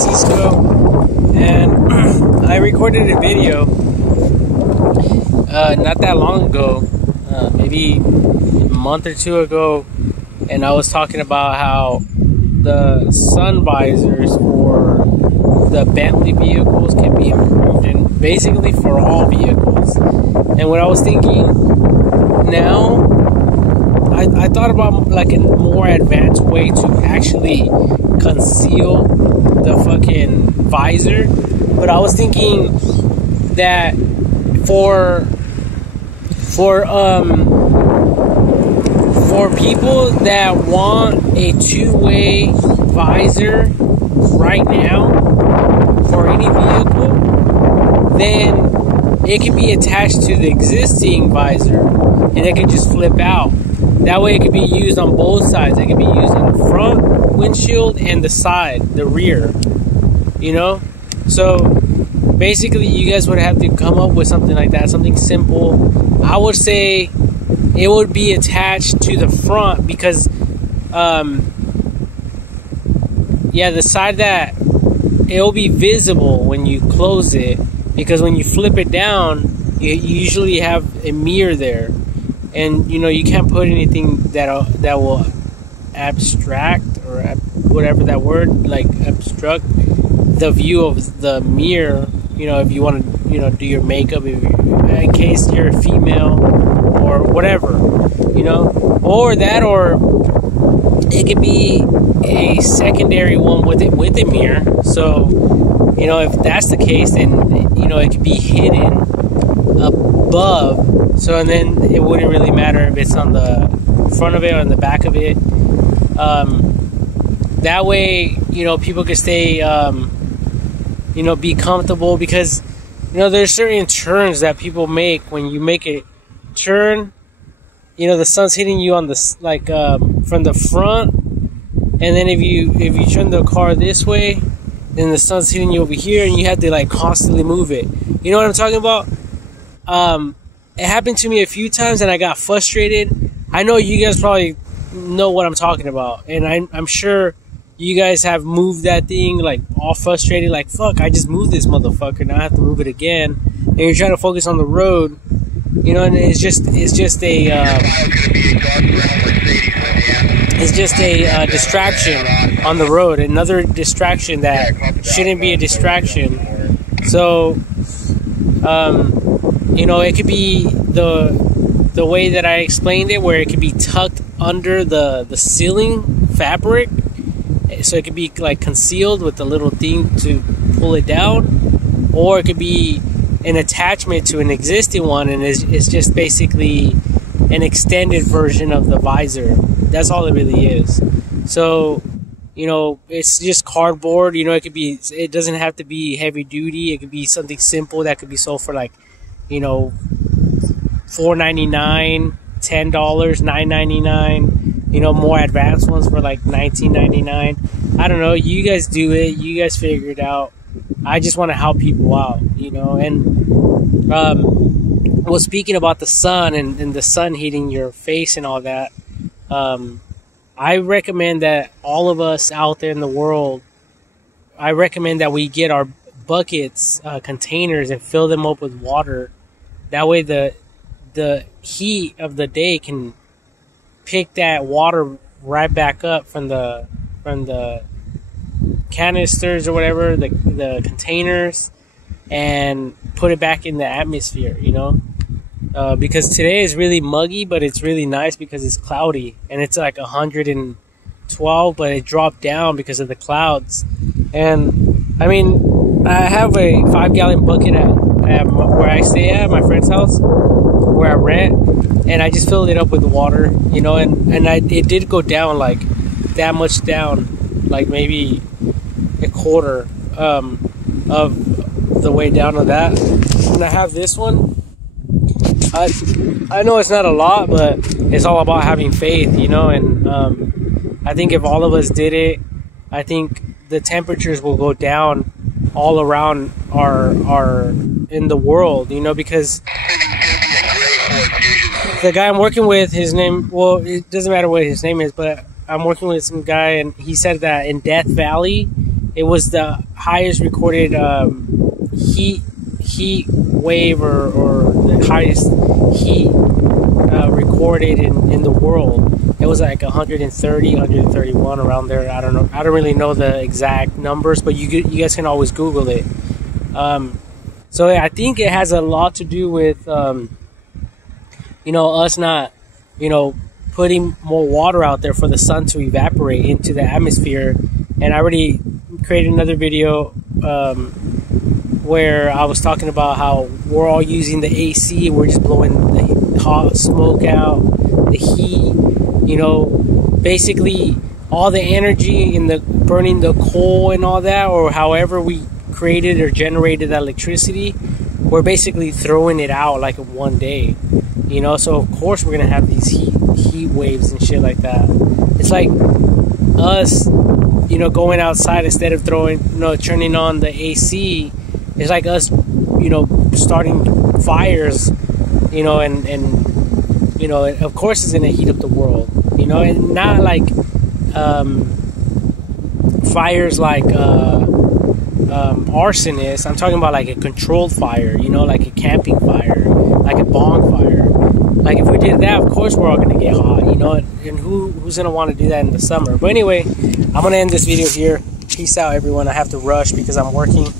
Francisco, and I recorded a video not that long ago, maybe a month or two ago, and I was talking about how the sun visors for the Bentley vehicles can be improved, and basically for all vehicles. And what I was thinking now, I thought about like a more advanced way to actually conceal the fucking visor, but I was thinking that for people that want a two-way visor right now for any vehicle, then it can be attached to the existing visor and it can just flip out. That way it can be used on both sides. It can be used on the front windshield and the side, the rear, you know? So basically you guys would have to come up with something like that, something simple. I would say it would be attached to the front because, the side that it will be visible when you close it, because when you flip it down, you usually have a mirror there, and you can't put anything that will abstract or whatever that word, like obstruct the view of the mirror. If you want to do your makeup, in case you're a female or whatever, or it could be a secondary one with a mirror. So if that's the case, then it could be hidden above, so and then it wouldn't really matter if it's on the front of it or on the back of it. That way people can stay be comfortable, because there's certain turns that people make. When you make a turn, the sun's hitting you on the from the front, and then if you turn the car this way, then the sun's hitting you over here, and you have to constantly move it. You know what I'm talking about? It happened to me a few times and I got frustrated. I know you guys probably know what I'm talking about, and I'm sure you guys have moved that thing all frustrated, fuck, I just moved this motherfucker, now I have to move it again, and you're trying to focus on the road, and it's just a distraction on the road, another distraction that shouldn't be a distraction. So it could be the way that I explained it, where it could be tucked under the ceiling fabric, so it could be concealed with a little thing to pull it down, or it could be an attachment to an existing one, and it's just basically an extended version of the visor. That's all it really is. So it's just cardboard. It doesn't have to be heavy duty. It could be something simple that could be sold for $4.99, $10, $9.99. More advanced ones for $19.99. I don't know. You guys do it. You guys figure it out. I just want to help people out, And speaking about the sun and the sun hitting your face and all that, I recommend that all of us out there in the world, I recommend that we get our buckets, containers, and fill them up with water. That way the heat of the day can pick that water right back up from the canisters or whatever, the containers, and put it back in the atmosphere, because today is really muggy, but it's really nice because it's cloudy, and it's 112, but it dropped down because of the clouds. And I have a 5-gallon bucket at where I stay at my friend's house, where I rent, and I just filled it up with water, and it did go down that much down, maybe a quarter of the way down to that. And I have this one. I know it's not a lot, but it's all about having faith, and I think if all of us did it, I think the temperatures will go down all around our in the world, because the guy I'm working with, his name, well, it doesn't matter what his name is, but I'm working with some guy, and he said that in Death Valley, it was the highest recorded heat wave or the highest heat recorded in the world. It was like 130, 131 around there. I don't know. I don't really know the exact numbers, but you guys can always Google it. So I think it has a lot to do with us not putting more water out there for the sun to evaporate into the atmosphere. And I already created another video where I was talking about how we're all using the AC. We're just blowing the hot smoke out, the heat. Basically all the energy in the burning the coal and all that, or however we created or generated that electricity, we're basically throwing it out like in one day. So of course we're gonna have these heat waves and shit like that. It's like us, going outside instead of turning on the AC. It's like us, starting fires, and of course it's gonna heat up the world, and not like fires like arsonists. I'm talking about like a controlled fire, like a camping fire, like a bonfire. Like if we did that, of course we're all gonna get hot, and who's gonna want to do that in the summer? But anyway, I'm gonna end this video here. Peace out, everyone. I have to rush because I'm working.